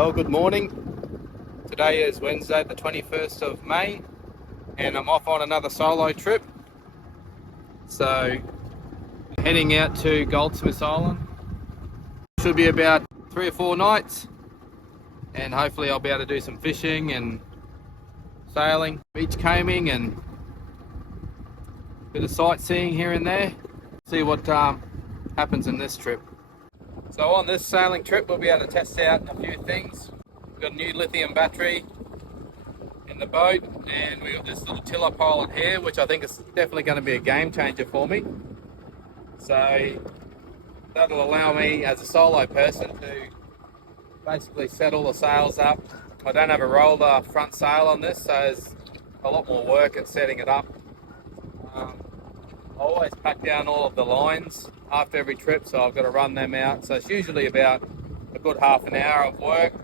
Well, good morning. Today is Wednesday, the 21st of May, and I'm off on another solo trip. So, heading out to Goldsmiths Island. Should be about 3 or 4 nights, and hopefully I'll be able to do some fishing and sailing, beach combing, and a bit of sightseeing here and there. See what happens in this trip. So on this sailing trip, we'll be able to test out a few things. We've got a new lithium battery in the boat, and we got this little tiller pilot here, which I think is definitely going to be a game changer for me. So that'll allow me as a solo person to basically set all the sails up. I don't have a roller front sail on this, so there's a lot more work at setting it up. I always pack down all of the lines after every trip, so I've got to run them out. So it's usually about a good half an hour of work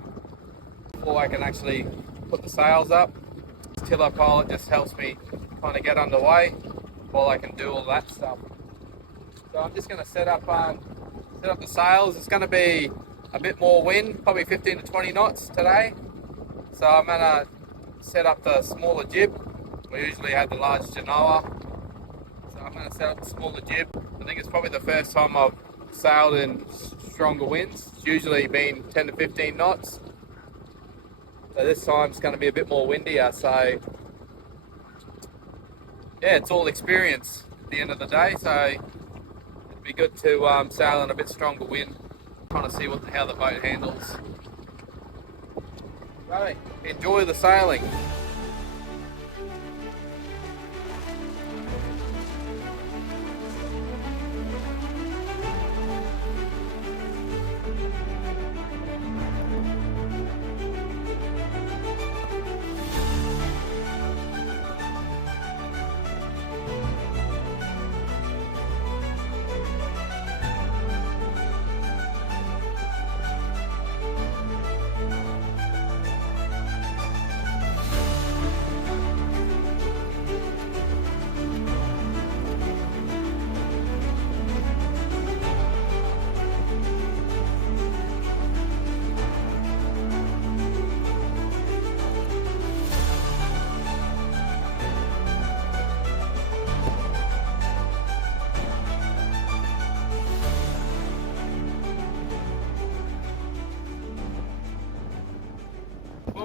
before I can actually put the sails up. This tiller pilot just helps me kind of get underway while I can do all that stuff. So I'm just going to set up the sails. It's going to be a bit more wind, probably 15 to 20 knots today. So I'm going to set up the smaller jib. We usually have the large genoa. So I'm going to set up the smaller jib. I think it's probably the first time I've sailed in stronger winds. It's usually been 10 to 15 knots. So this time it's going to be a bit more windier. So yeah, it's all experience at the end of the day. So it'd be good to sail in a bit stronger wind. Trying to see how the boat handles. Right, enjoy the sailing.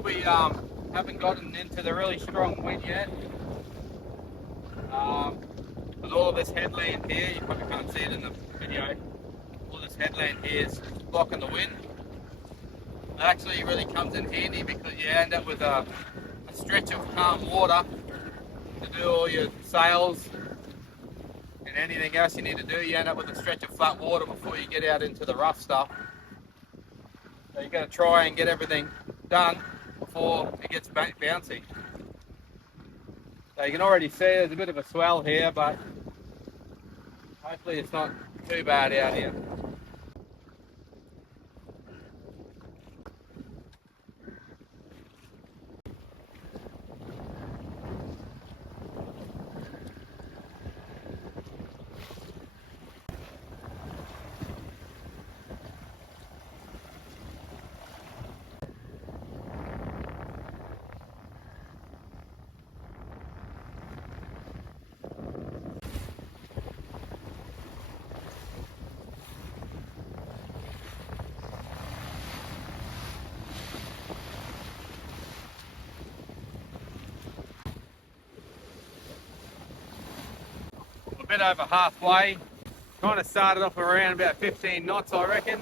We haven't gotten into the really strong wind yet. With all of this headland here, you probably can't see it in the video, all this headland here is blocking the wind. It actually really comes in handy because you end up with a stretch of calm water to do all your sails and anything else you need to do. You end up with a stretch of flat water before you get out into the rough stuff. So you've got to try and get everything done before it gets bouncy. So you can already see there's a bit of a swell here, but hopefully it's not too bad out here. A bit over halfway. Kind of started off around about 15 knots, I reckon.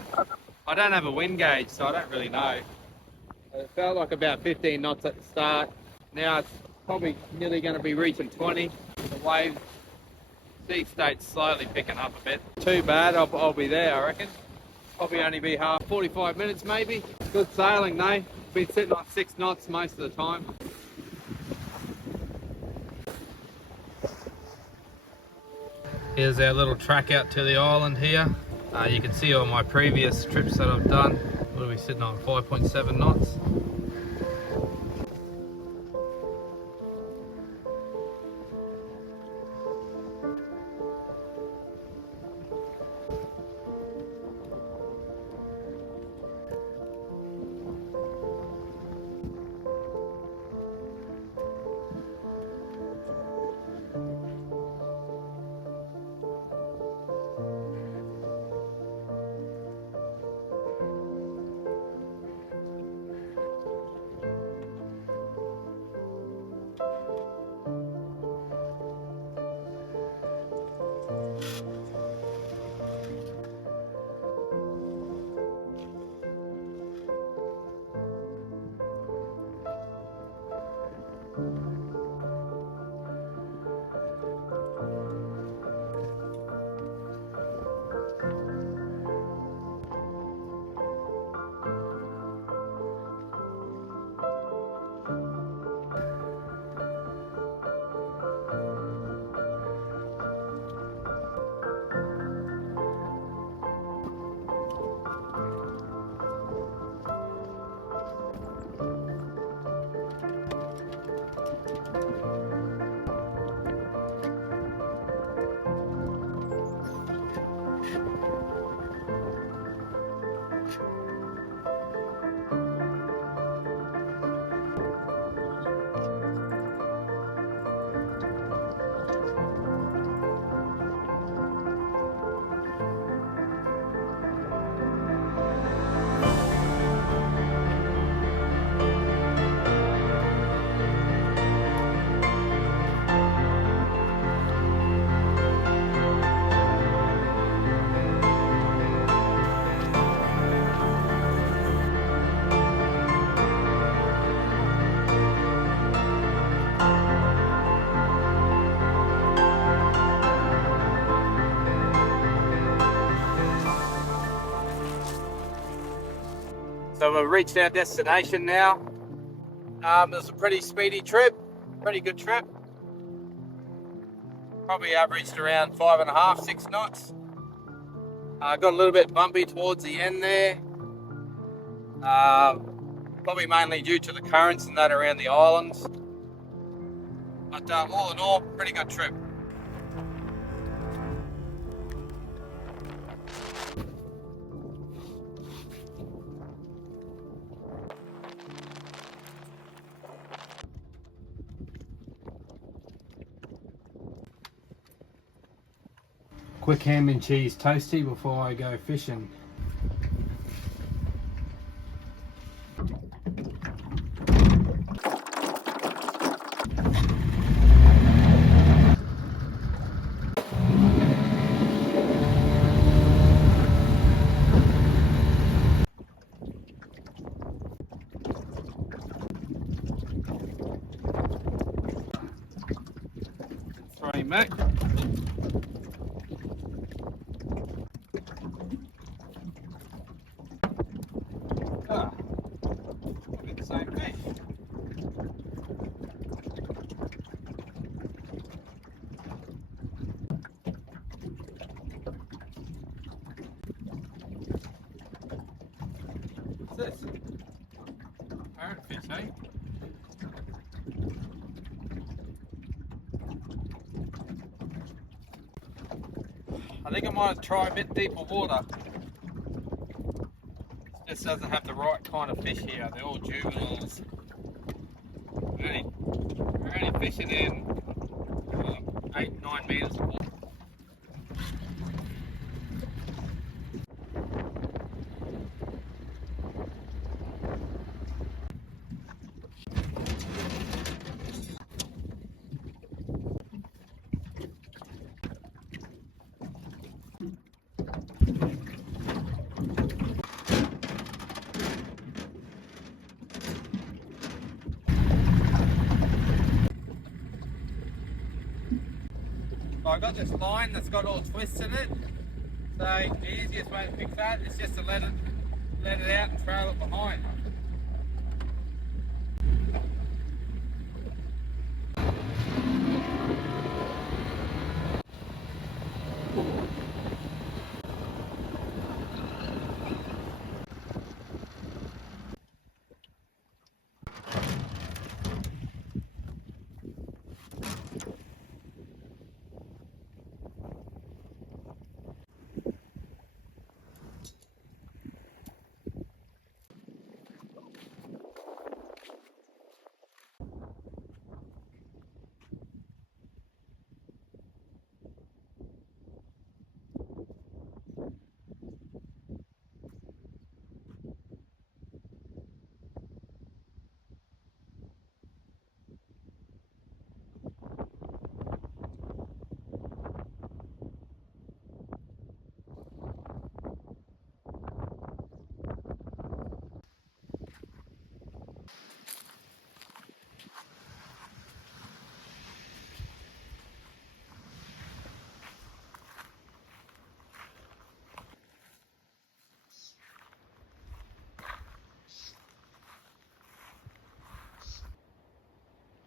I don't have a wind gauge, so I don't really know. It felt like about 15 knots at the start. Now it's probably nearly going to be reaching 20. The wave sea state's slowly picking up a bit. Too bad, I'll be there, I reckon. Probably only be 45 minutes maybe. Good sailing though. Been sitting on 6 knots most of the time. Here's our little track out to the island here. You can see all my previous trips that I've done. What are we sitting on? 5.7 knots. So we've reached our destination now. It was a pretty speedy trip, pretty good trip. Probably averaged around 5.5, 6 knots. Got a little bit bumpy towards the end there. Probably mainly due to the currents and that around the islands. But all in all, pretty good trip. Quick ham and cheese toasty before I go fishing. Three, mate. Probably the same fish. What's this? Parrotfish, eh? I think I might try a bit deeper water. This doesn't have the right kind of fish here. They're all juveniles. We're only fishing in 8, 9 meters of water. So I got this line that's got all twists in it. So the easiest way to fix that is just to let it out and trail it behind.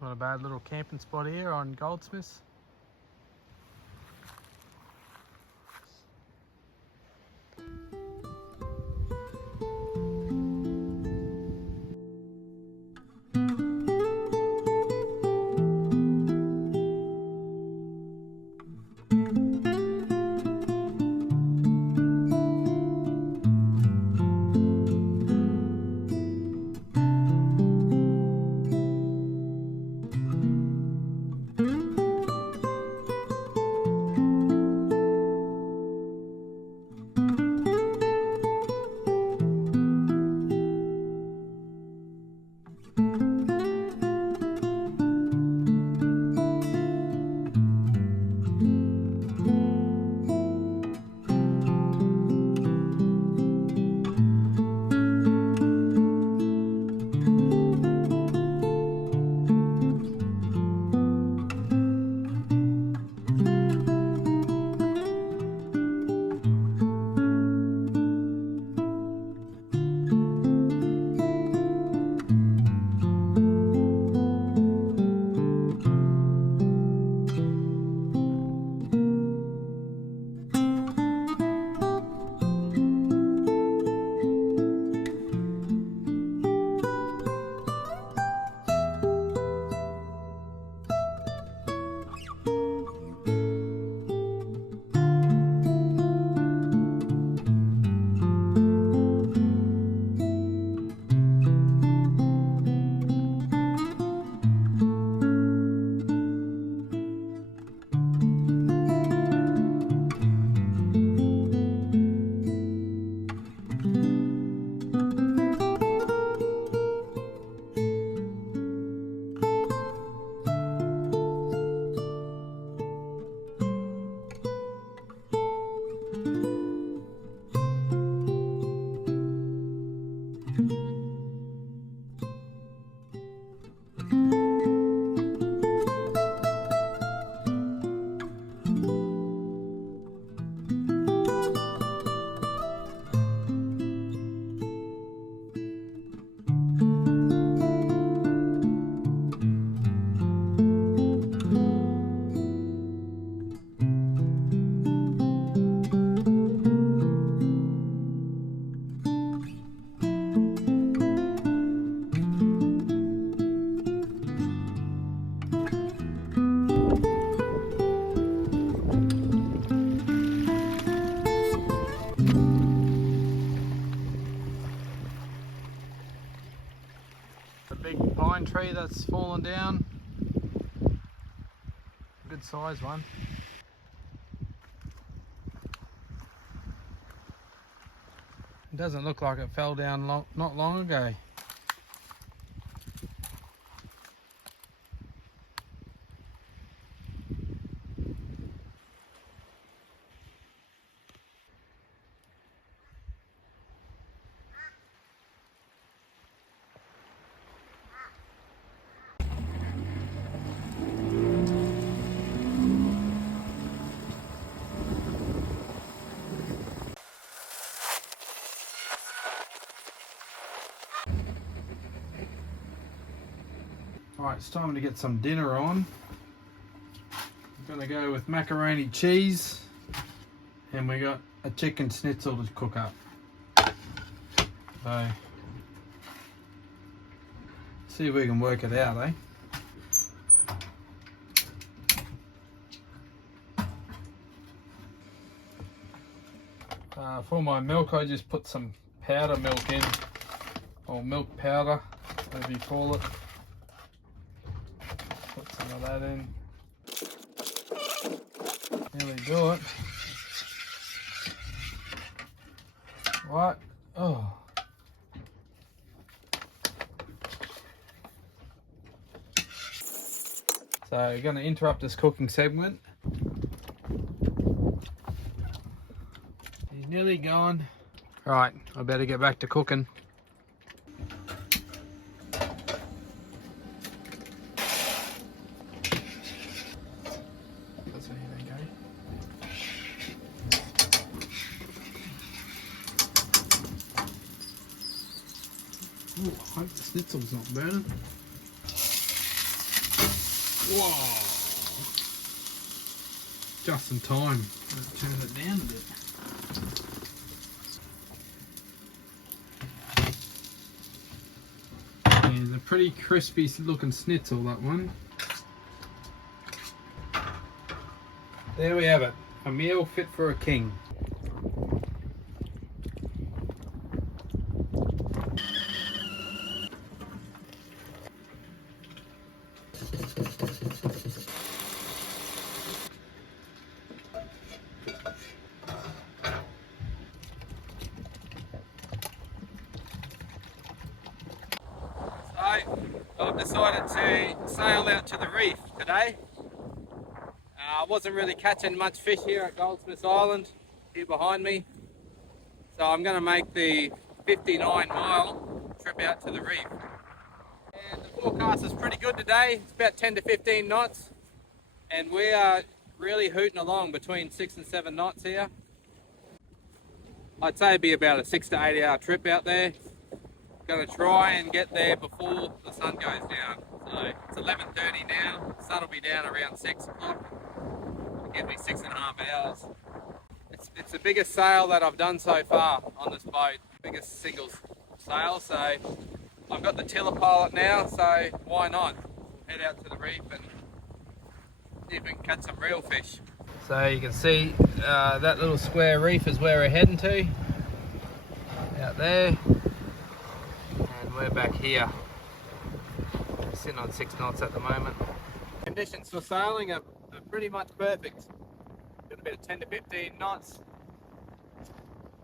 Not a bad little camping spot here on Goldsmiths. A big pine tree that's fallen down. Good size one. It doesn't look like it fell down not long ago. Alright, it's time to get some dinner on. I'm gonna go with macaroni cheese, and we got a chicken schnitzel to cook up. So, see if we can work it out, eh? For my milk, I just put some powder milk in, or milk powder, whatever you call it. Put some of that in. Nearly do it. What? Oh. So we're going to interrupt this cooking segment. He's nearly gone. Right, I better get back to cooking. That's where they go. Ooh, I hope the schnitzel's not burning. Whoa! Just in time. Let's turn it down a bit. Yeah, it's a pretty crispy looking schnitzel, that one. There we have it. A meal fit for a king. So I've decided to sail out to the reef today. I wasn't really catching much fish here at Goldsmiths Island, here behind me. So I'm going to make the 59-mile trip out to the reef. And the forecast is pretty good today. It's about 10 to 15 knots. And we are really hooting along between 6 and 7 knots here. I'd say it'd be about a 6 to 8 hour trip out there. Going to try and get there before the sun goes down. So it's 11:30 now. The sun will be down around 6 o'clock. It'll give me 6.5 hours. It's the biggest sail that I've done so far on this boat. Biggest single sail. So I've got the tiller pilot now. So why not head out to the reef and see if we can catch some real fish. So you can see that little square reef is where we're heading to. Out there. We're back here, sitting on 6 knots at the moment. Conditions for sailing are pretty much perfect. Got about 10 to 15 knots.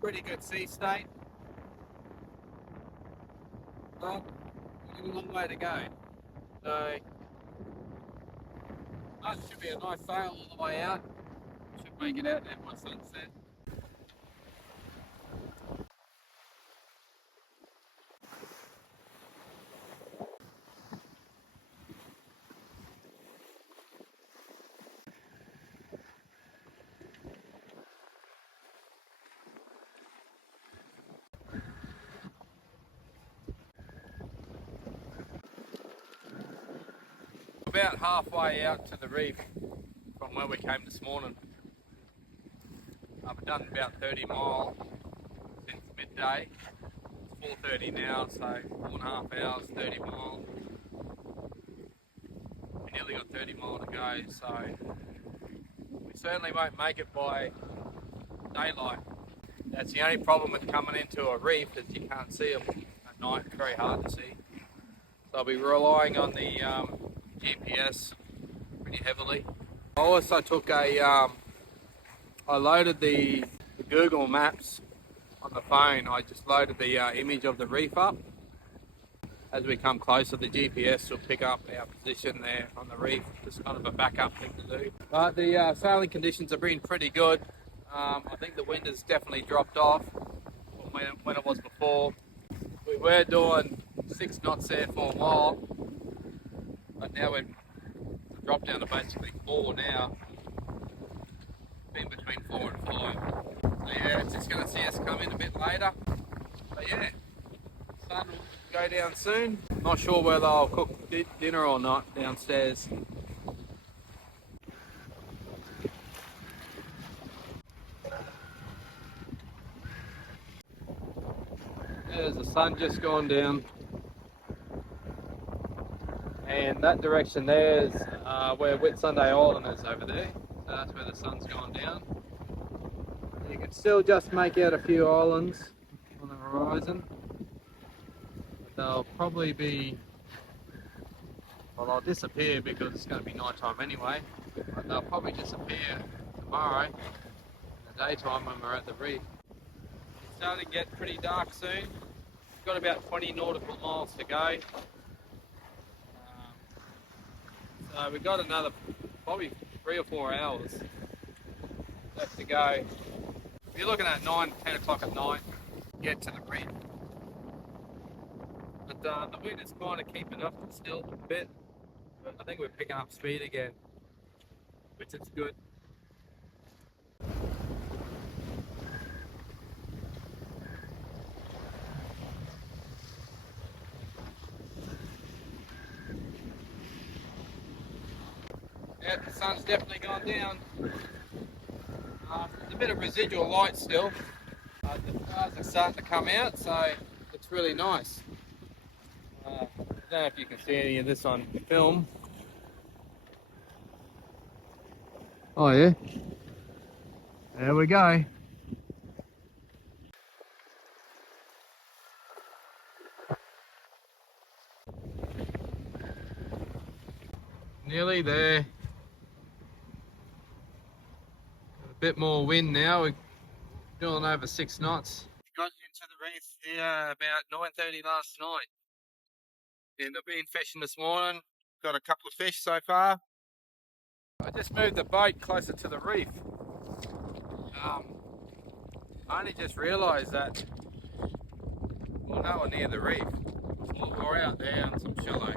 Pretty good sea state. But we've got a long way to go. So that should be a nice sail all the way out. Should make it out there by sunset. About halfway out to the reef from where we came this morning. I've done about 30 miles since midday. It's 4:30 now, so 4.5 hours, 30 miles. We nearly got 30 miles to go, so we certainly won't make it by daylight. That's the only problem with coming into a reef, is you can't see them at night. It's very hard to see. So I'll be relying on the GPS pretty heavily. I also took I loaded the Google Maps on the phone. I just loaded the image of the reef up. As we come closer, the GPS will pick up our position there on the reef. Just kind of a backup thing to do. But the sailing conditions have been pretty good. I think the wind has definitely dropped off from when it was before. We were doing 6 knots there for a while, but now we've dropped down to basically 4 now. Been between 4 and 5. So yeah, it's just going to see us come in a bit later. But yeah, sun will go down soon. Not sure whether I'll cook dinner or not downstairs. There's the sun just gone down. And that direction there is where Whitsunday Island is over there. So that's where the sun's gone down. You can still just make out a few islands on the horizon. But they'll probably be, well, they'll disappear because it's going to be night time anyway. But they'll probably disappear tomorrow in the daytime when we're at the reef. It's starting to get pretty dark soon. We've got about 20 nautical miles to go. So we've got another probably 3 or 4 hours left to go. If you're looking at 9, 10 o'clock at night, get to the reef. But the wind is kind of keeping up still a bit. But I think we're picking up speed again, which is good. Yeah, the sun's definitely gone down. There's a bit of residual light still. The stars are starting to come out, so it's really nice. I don't know if you can see any of this on film. Oh yeah. There we go. Nearly there. A bit more wind now. We're doing over 6 knots. Got into the reef here about 9:30 last night. Ended up being fishing this morning. Got a couple of fish so far. I just moved the boat closer to the reef. I only just realised that we're nowhere near the reef. We're out there on some shallow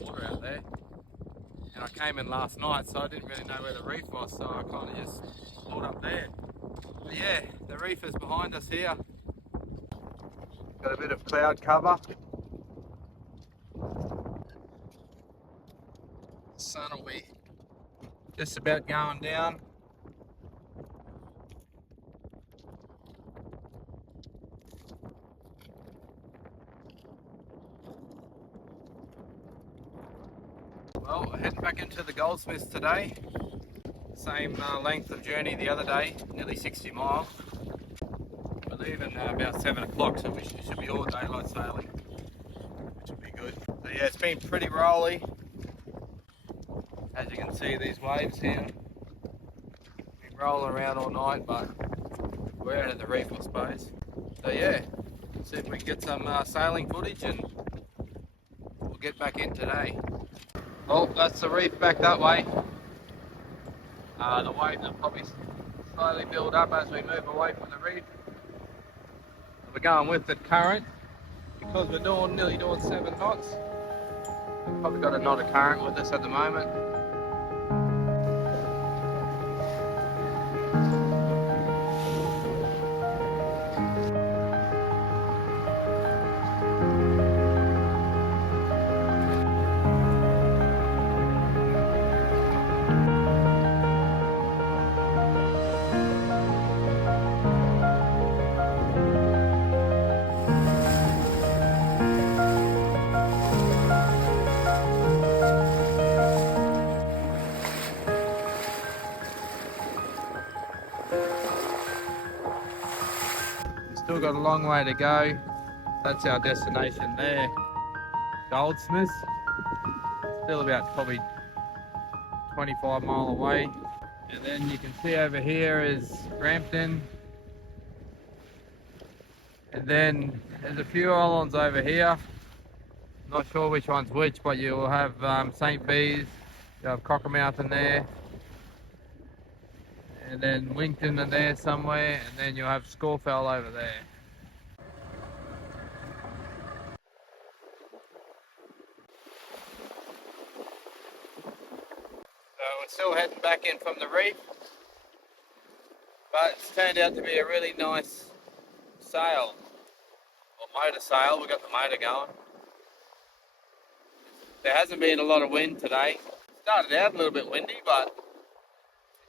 water out there. And I came in last night, so I didn't really know where the reef was, so I kind of just pulled up there. But yeah, the reef is behind us here. Got a bit of cloud cover. The sun will be just about going down. Well, heading back into the Goldsmiths today. Same length of journey the other day, nearly 60 miles. We're leaving about 7 o'clock, so we should be all daylight sailing, which will be good. So yeah, it's been pretty rolly. As you can see, these waves here. Been rolling around all night, but we're out of the reef, I suppose. So yeah, see if we can get some sailing footage and we'll get back in today. Well, that's the reef back that way. The waves will probably slowly build up as we move away from the reef. We're going with the current because we're nearly doing 7 knots. We've probably got a knot of current with us at the moment. Still got a long way to go. That's our destination there, Goldsmiths. Still about probably 25 mile away. And then you can see over here is Brampton. And then there's a few islands over here. Not sure which one's which, but you'll have St. Bees, you have Cockermouth in there. And then Winkton in there somewhere, and then you'll have Scorefell over there. So we're still heading back in from the reef, but it's turned out to be a really nice sail, or motor sail. We've got the motor going. There hasn't been a lot of wind today. Started out a little bit windy, but it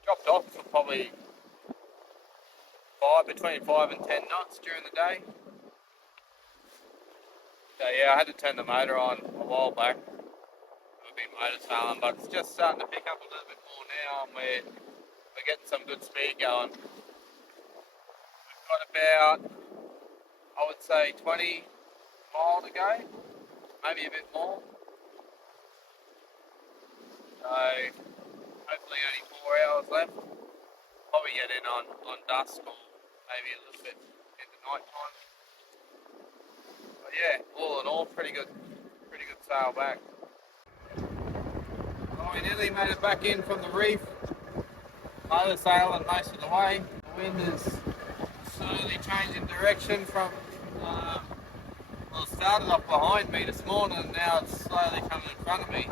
dropped off for probably between 5 and 10 knots during the day. So yeah, I had to turn the motor on a while back. We've been motor sailing, but it's just starting to pick up a little bit more now, and we're getting some good speed going. We've got about, I would say, 20 mile to go, maybe a bit more. So hopefully only 4 hours left. Probably get in on dusk or maybe a little bit into night time. But yeah, all in all, pretty good sail back. Well, we nearly made it back in from the reef. Motor sailing most of the way. The wind is slowly changing direction from, well, it started off behind me this morning and now it's slowly coming in front of me.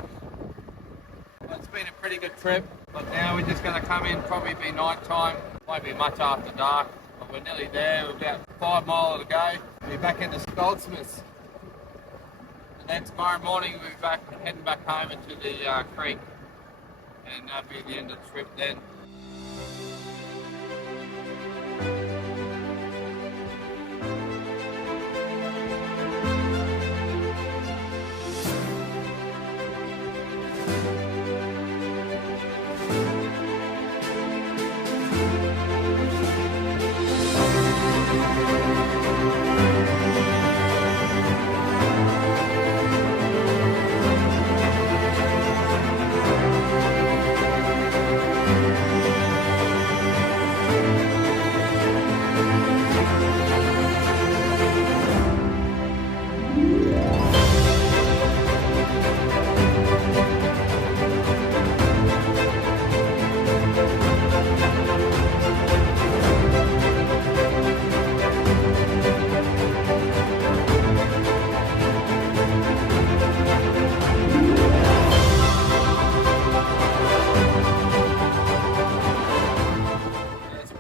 But it's been a pretty good trip, but now we're just going to come in, probably be night time, won't be much after dark, but we're nearly there. We're about 5 miles to go. We'll be back into Goldsmiths. And then tomorrow morning we'll be heading back home into the creek, and that'll be the end of the trip then.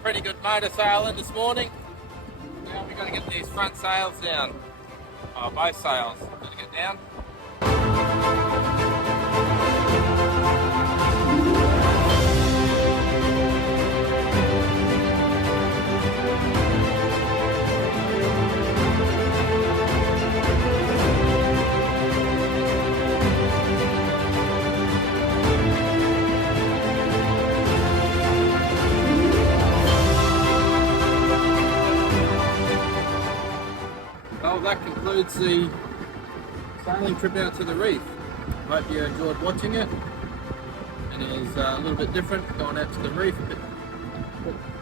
Pretty good motor sailing this morning. Now we've got to get these front sails down. Oh, both sails got to get down. Well, that concludes the sailing trip out to the reef. Hope you enjoyed watching it. And it was a little bit different going out to the reef,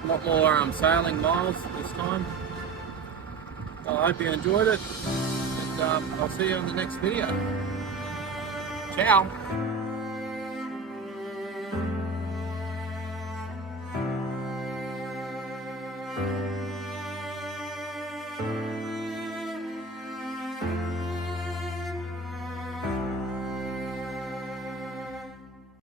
a lot more sailing miles this time. So I hope you enjoyed it, and I'll see you on the next video. Ciao!